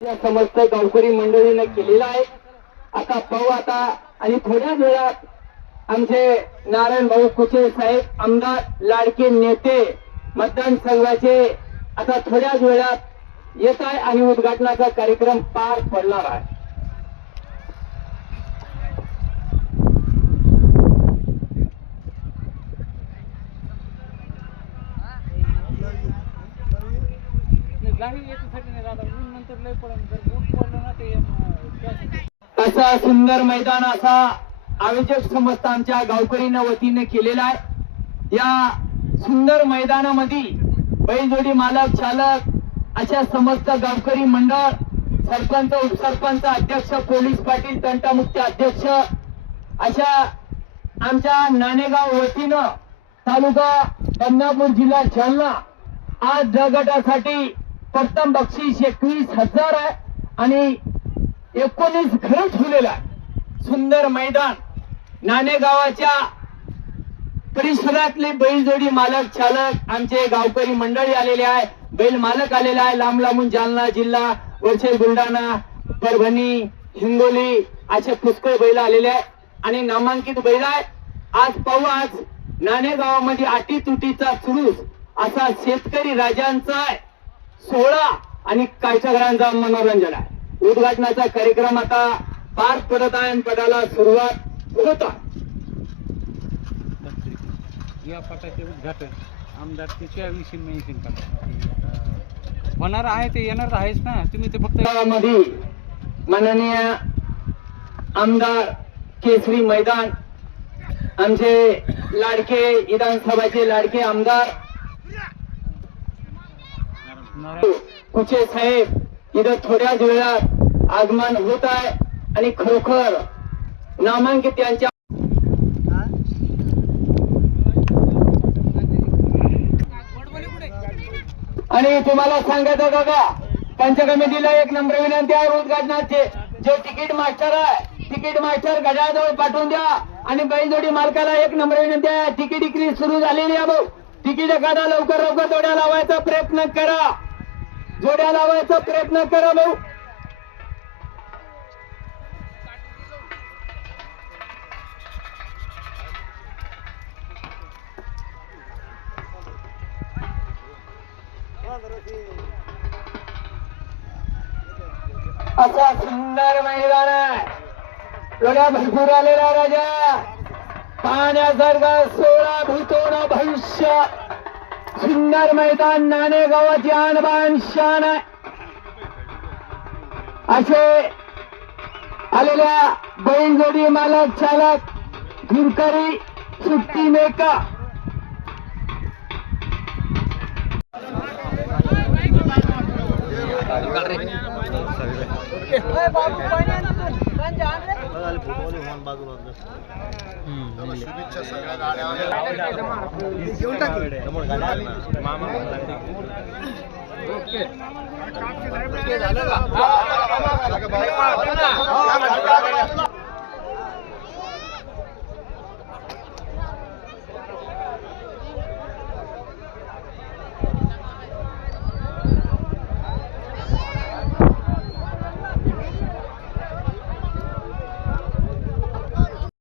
या समस्त गावकरी मंडळीने केलेला आहे। आता पाहू आता आणि थोड्या वेळात आमचे नारायण भाऊ कुचे साहेब आमदार लाडके नेते मतदान संघाचे आता थोड्या वेळात येत आहे आणि उद्घाटनाचा कार्यक्रम पार पडणार आहे। असा सुंदर मैदान असा आयोजक समस्त आमच्या गावकरींना वतीने केलेला आहे। या सुंदर मैदानामध्ये बैलजोडी मालक चालक अशा समस्त गावकरी मंडळ सरपंच उपसरपंच अध्यक्ष पोलीस पाटील तंटामुक्ती अध्यक्ष अशा आमच्या नाणेगाव वतीनं तालुका बदनापूर जिल्हा जालना आज ड गटासाठी प्रथम बक्षीस 21,000 आहे आणि 19 घर ठेवलेलं आहे। सुंदर मैदान नाणेगावाच्या परिसरातले बैलजोडी मालक चालक आमचे गावकरी मंडळी आलेले आहे, बैल मालक आलेला आहे। लांब लांबून जालना जिल्हा वरचे बुलढाणा परभणी हिंगोली असे पुष्कळ बैल आलेले आहे आणि नामांकित बैल आहे। आज पाहू आज नाणेगावामध्ये अटी तुटीचा सुरूस असा शेतकरी राजांचा सोहळा आणि कायचागरांचा मनोरंजन आहे। उद्घाटनाचा कार्यक्रम आता पार पडत आहे आणि पदाला सुरुवात होत आहे। या पटाचे उद्घाटन आमदार त्याच्या विषयी माहिती होणार आहे, ते येणार आहेच ना। तुम्ही ते फक्त मध्ये माननीय आमदार केसरी मैदान आमचे लाडके विधानसभाचे लाडके आमदार कुचे साहेब इथं थोड्याच वेळात आगमन होत आहे आणि खरोखर नामांकित यांच्या आणि तुम्हाला सांगायचं बघा पंच कमिटीला एक नम्र विनंती आहे। उद्घाटनाचे जे तिकीट मास्टर आहे तिकीट मास्टर गडाजवळ पाठवून द्या आणि बैलजोडी मालकाला एक नम्र विनंती आहे, तिकीट विक्री सुरू झालेली आहे भाऊ, तिकीट एखादा लवकर लवकर जोड्या लावायचा प्रयत्न करा, जोड्या लावायचा प्रयत्न करा भाऊ। असा सुंदर मैदान आहे, जोड्या भरपूर आलेला राजा पाहण्यासारखा सोळा भूतोन भविष्य सुंदर मैदान नाणेगावाची आणबाण शान आहे। असे आलेल्या बैलजोडी मालक चालक गुरकरी सुट्टी मेका ओके